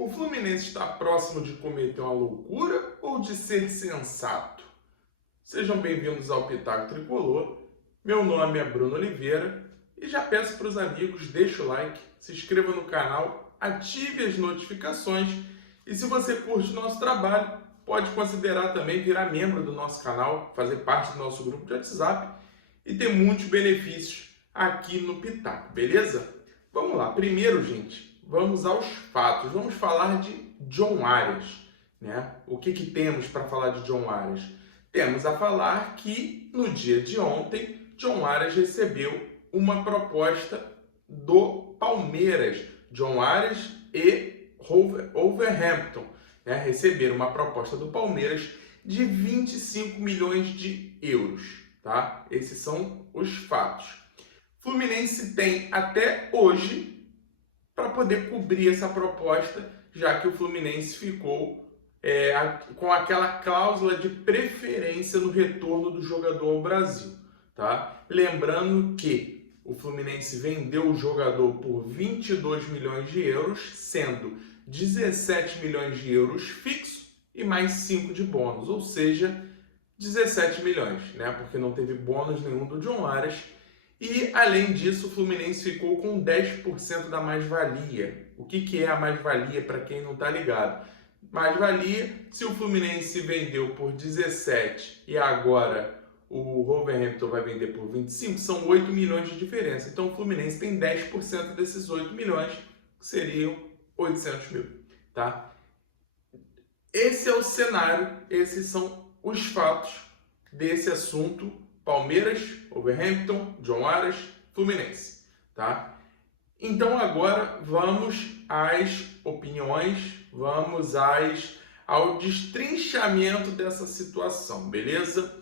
O Fluminense está próximo de cometer uma loucura ou de ser sensato? Sejam bem-vindos ao Pitaco Tricolor. Meu nome é Bruno Oliveira e já peço para os amigos, deixe o like, se inscreva no canal, ative as notificações e se você curte o nosso trabalho, pode considerar também virar membro do nosso canal, fazer parte do nosso grupo de WhatsApp e ter muitos benefícios aqui no Pitaco, beleza? Vamos lá. Primeiro, gente, vamos aos fatos. Vamos falar de John Arias, né? O que temos para falar de John Arias? Temos a falar que no dia de ontem, John Arias recebeu uma proposta do Palmeiras. John Arias e Wolverhampton, né? Receberam uma proposta do Palmeiras de 25 milhões de euros, tá? Esses são os fatos. Fluminense tem até hoje para poder cobrir essa proposta, já que o Fluminense ficou com aquela cláusula de preferência no retorno do jogador ao Brasil, tá? Lembrando que o Fluminense vendeu o jogador por 22 milhões de euros, sendo 17 milhões de euros fixo e mais 5 de bônus, ou seja, 17 milhões, né? Porque não teve bônus nenhum do John Arias. E, além disso, o Fluminense ficou com 10% da mais-valia. O que é a mais-valia para quem não está ligado? Mais-valia, se o Fluminense vendeu por 17 e agora o Wolverhampton vai vender por 25, são 8 milhões de diferença. Então, o Fluminense tem 10% desses 8 milhões, que seriam 800 mil, tá? Esse é o cenário, esses são os fatos desse assunto. Palmeiras, Wolverhampton, John Arias, Fluminense, tá? Então agora vamos às opiniões, vamos ao destrinchamento dessa situação, beleza?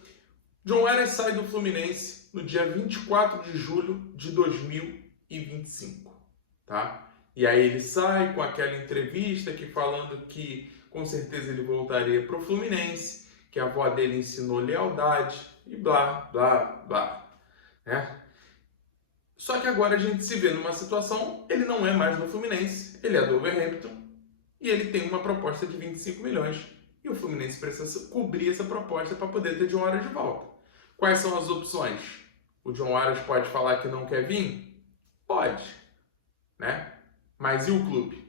John Arias sai do Fluminense no dia 24 de julho de 2025, tá? E aí ele sai com aquela entrevista falando que com certeza ele voltaria para o Fluminense, que a avó dele ensinou lealdade e blá, blá, blá, né? Só que agora a gente se vê numa situação, ele não é mais no Fluminense, ele é do Wolverhampton e ele tem uma proposta de 25 milhões e o Fluminense precisa cobrir essa proposta para poder ter John Arias de volta. Quais são as opções? O John Arias pode falar que não quer vir? Pode, né? Mas e o clube?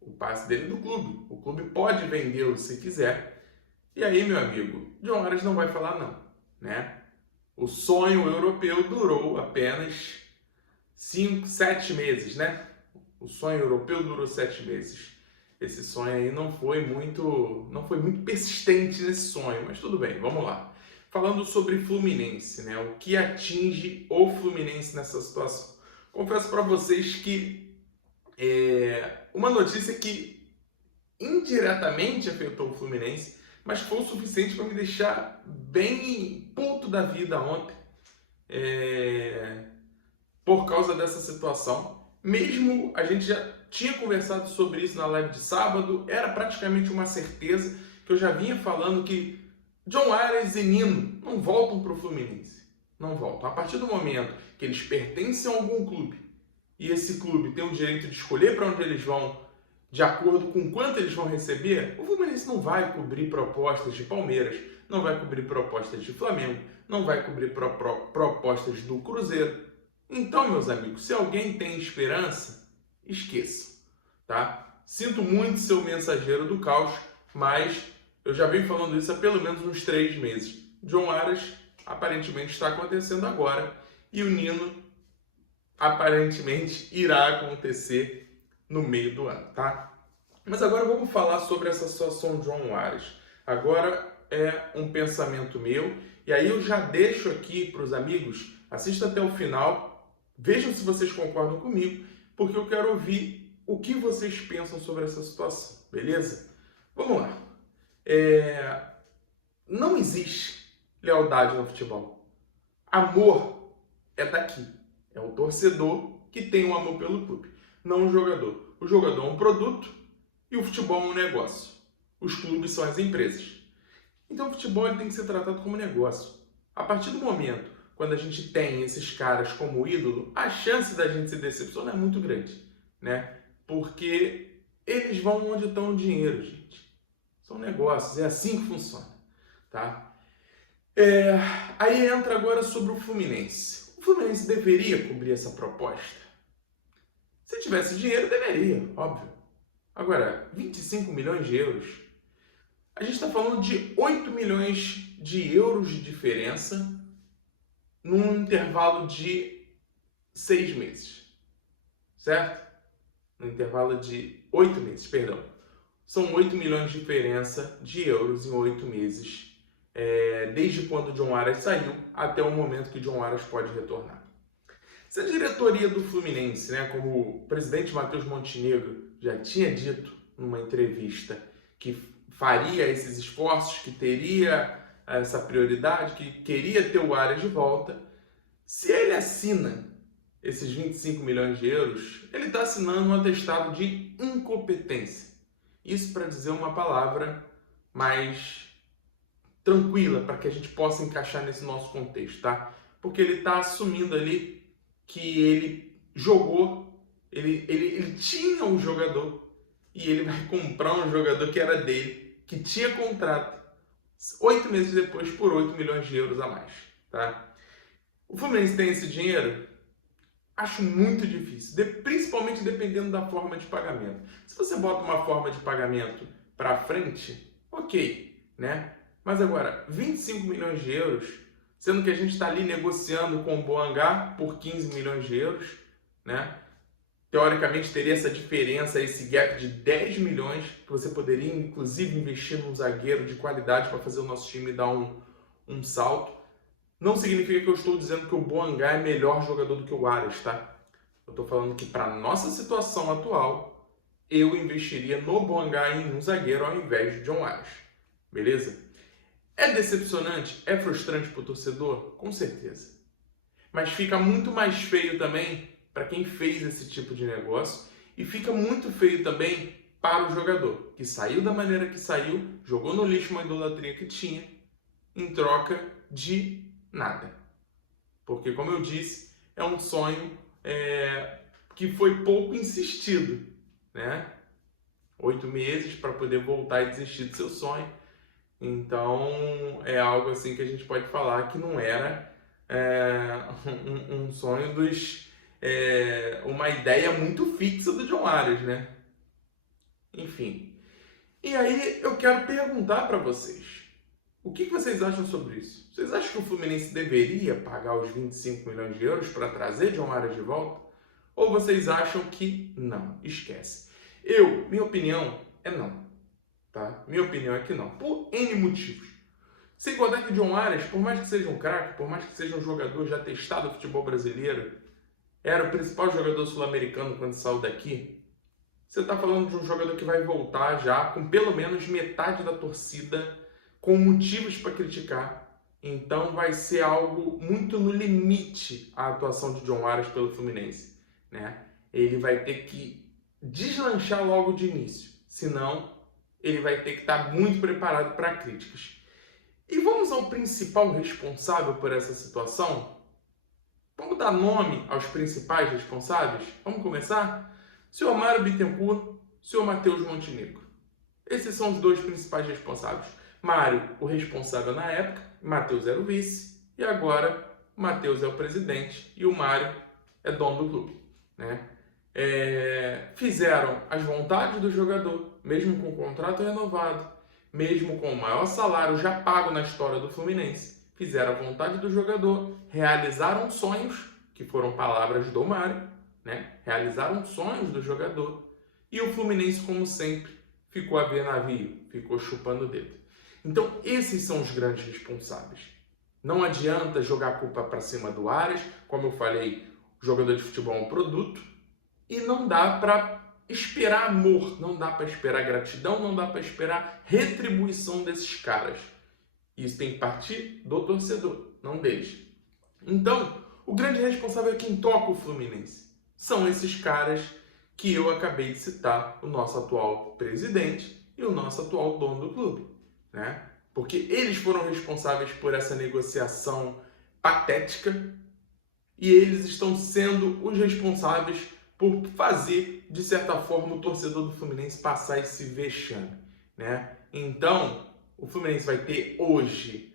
O passe dele é do clube. O clube pode vendê-lo se quiser. E aí, meu amigo, John Arias não vai falar não, né? O sonho europeu durou apenas 7 meses, né? O sonho europeu durou 7 meses. Esse sonho aí não foi muito persistente nesse sonho, mas tudo bem, vamos lá. Falando sobre Fluminense, né? O que atinge o Fluminense nessa situação? Confesso para vocês que uma notícia que indiretamente afetou o Fluminense, mas foi o suficiente para me deixar bem puto da vida ontem por causa dessa situação. Mesmo a gente já tinha conversado sobre isso na live de sábado, era praticamente uma certeza que eu já vinha falando que John Arias e Nino não voltam para o Fluminense. Não voltam. A partir do momento que eles pertencem a algum clube e esse clube tem o direito de escolher para onde eles vão, de acordo com quanto eles vão receber, o Fluminense não vai cobrir propostas de Palmeiras, não vai cobrir propostas de Flamengo, não vai cobrir propostas do Cruzeiro. Então, meus amigos, se alguém tem esperança, esqueça, tá? Sinto muito ser o mensageiro do caos, mas eu já venho falando isso há pelo menos uns 3 meses. John Arias aparentemente está acontecendo agora e o Nino aparentemente irá acontecer no meio do ano, tá? Mas agora vamos falar sobre essa situação de John Arias. Agora é um pensamento meu, e aí eu já deixo aqui para os amigos, assista até o final, vejam se vocês concordam comigo, porque eu quero ouvir o que vocês pensam sobre essa situação, beleza? Vamos lá. Não existe lealdade no futebol. Amor é daqui. É o torcedor que tem um amor pelo clube, não o jogador. O jogador é um produto e o futebol é um negócio. Os clubes são as empresas. Então o futebol ele tem que ser tratado como negócio. A partir do momento quando a gente tem esses caras como ídolo, a chance da gente se decepcionar é muito grande, né? Porque eles vão onde está o dinheiro, gente. São negócios, é assim que funciona, tá? Aí entra agora sobre o Fluminense. O Fluminense deveria cobrir essa proposta? Se tivesse dinheiro, deveria, óbvio. Agora, 25 milhões de euros. A gente está falando de 8 milhões de euros de diferença num intervalo de 6 meses. Certo? No intervalo de 8 meses, perdão. São 8 milhões de diferença de euros em 8 meses, desde quando o John Aras saiu até o momento que o John Aras pode retornar. Se a diretoria do Fluminense, como o presidente Matheus Montenegro já tinha dito numa entrevista, que faria esses esforços, que teria essa prioridade, que queria ter o Aras de volta, se ele assina esses 25 milhões de euros, ele está assinando um atestado de incompetência. Isso para dizer uma palavra mais tranquila, para que a gente possa encaixar nesse nosso contexto, tá? Porque ele está assumindo ali que ele jogou, ele tinha um jogador e ele vai comprar um jogador que era dele, que tinha contrato, 8 meses depois por 8 milhões de euros a mais, tá? O Fluminense tem esse dinheiro? Acho muito difícil, principalmente dependendo da forma de pagamento. Se você bota uma forma de pagamento para frente, ok, né? Mas agora, 25 milhões de euros, sendo que a gente está ali negociando com o Boangá por 15 milhões de euros, né? Teoricamente teria essa diferença, esse gap de 10 milhões, que você poderia inclusive investir num zagueiro de qualidade para fazer o nosso time dar um salto. Não significa que eu estou dizendo que o Boangá é melhor jogador do que o Aras, tá? Eu estou falando que para nossa situação atual, eu investiria no Boangá em um zagueiro ao invés de John Aras. Beleza? É decepcionante? É frustrante para o torcedor? Com certeza. Mas fica muito mais feio também para quem fez esse tipo de negócio e fica muito feio também para o jogador, que saiu da maneira que saiu, jogou no lixo uma idolatria que tinha, em troca de nada. Porque, como eu disse, é um sonho que foi pouco insistido, né? 8 meses para poder voltar e desistir do seu sonho. Então, é algo assim que a gente pode falar que não era um sonho uma ideia muito fixa do John Aras, né? Enfim. E aí, eu quero perguntar para vocês. O que vocês acham sobre isso? Vocês acham que o Fluminense deveria pagar os 25 milhões de euros para trazer John Aras de volta? Ou vocês acham que não? Esquece. Minha opinião é não. Tá? Minha opinião é que não. Por N motivos. Sem contar que John Aras, por mais que seja um craque, por mais que seja um jogador já testado no futebol brasileiro, era o principal jogador sul-americano quando saiu daqui. Você está falando de um jogador que vai voltar já com pelo menos metade da torcida com motivos para criticar. Então vai ser algo muito no limite a atuação de John Aras pelo Fluminense, né? Ele vai ter que deslanchar logo de início, senão ele vai ter que estar muito preparado para críticas. E vamos ao principal responsável por essa situação? Vamos dar nome aos principais responsáveis? Vamos começar? Senhor Mário Bittencourt, senhor Matheus Montenegro. Esses são os dois principais responsáveis. Mário, o responsável na época, Matheus era o vice, e agora o Matheus é o presidente e o Mário é dono do clube, né? Fizeram as vontades do jogador, mesmo com o contrato renovado, mesmo com o maior salário já pago na história do Fluminense. Fizeram a vontade do jogador, realizaram sonhos, que foram palavras do Mário, né? Realizaram sonhos do jogador, e o Fluminense, como sempre, ficou a ver navio, ficou chupando o dedo. Então, esses são os grandes responsáveis. Não adianta jogar a culpa para cima do Aras, como eu falei, o jogador de futebol é um produto, e não dá para esperar amor, não dá para esperar gratidão, não dá para esperar retribuição desses caras. Isso tem que partir do torcedor, não deles. Então, o grande responsável é quem toca o Fluminense. São esses caras que eu acabei de citar, o nosso atual presidente e o nosso atual dono do clube, né? Porque eles foram responsáveis por essa negociação patética e eles estão sendo os responsáveis por fazer de certa forma, o torcedor do Fluminense passar esse vexame, né? Então, o Fluminense vai ter hoje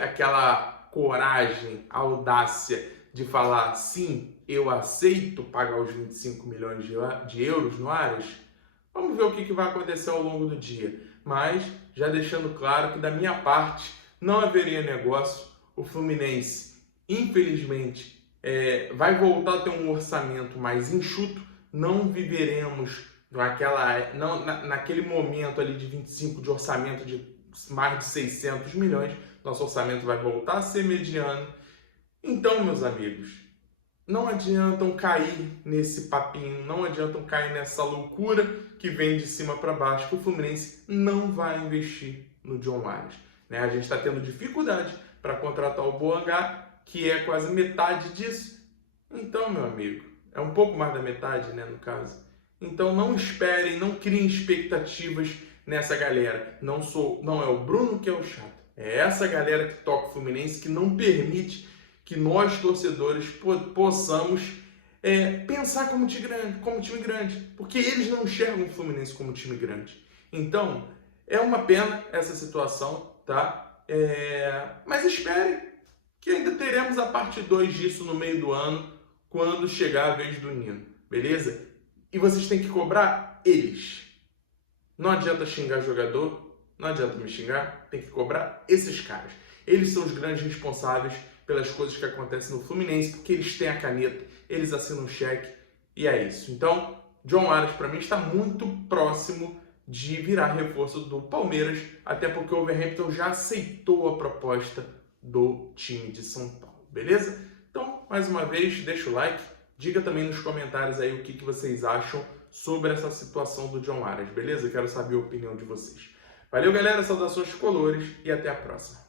aquela coragem, audácia de falar, sim, eu aceito pagar os 25 milhões de euros no Aras. Vamos ver o que vai acontecer ao longo do dia. Mas, já deixando claro que da minha parte, não haveria negócio. O Fluminense, infelizmente, vai voltar a ter um orçamento mais enxuto. Não viveremos naquele momento ali de 25 de orçamento de mais de 600 milhões. Nosso orçamento vai voltar a ser mediano. Então, meus amigos, não adiantam cair nesse papinho, não adiantam cair nessa loucura que vem de cima para baixo, que o Fluminense não vai investir no John Aras. Né? A gente está tendo dificuldade para contratar o Boangá, que é quase metade disso. Então, meu amigo, é um pouco mais da metade, né, no caso. Então não esperem, não criem expectativas nessa galera. Não é o Bruno que é o chato. É essa galera que toca o Fluminense, que não permite que nós, torcedores, possamos pensar como time grande. Porque eles não enxergam o Fluminense como time grande. Então, é uma pena essa situação, tá? Mas esperem que ainda teremos a parte 2 disso no meio do ano, quando chegar a vez do Nino, beleza? E vocês têm que cobrar eles. Não adianta xingar jogador, não adianta me xingar, tem que cobrar esses caras. Eles são os grandes responsáveis pelas coisas que acontecem no Fluminense, porque eles têm a caneta, eles assinam o cheque, e é isso. Então, John Aras, para mim, está muito próximo de virar reforço do Palmeiras, até porque o Wolverhampton já aceitou a proposta do time de São Paulo, beleza? Então, mais uma vez, deixa o like, diga também nos comentários aí o que vocês acham sobre essa situação do John Aras, beleza? Quero saber a opinião de vocês. Valeu, galera, saudações tricolores e até a próxima.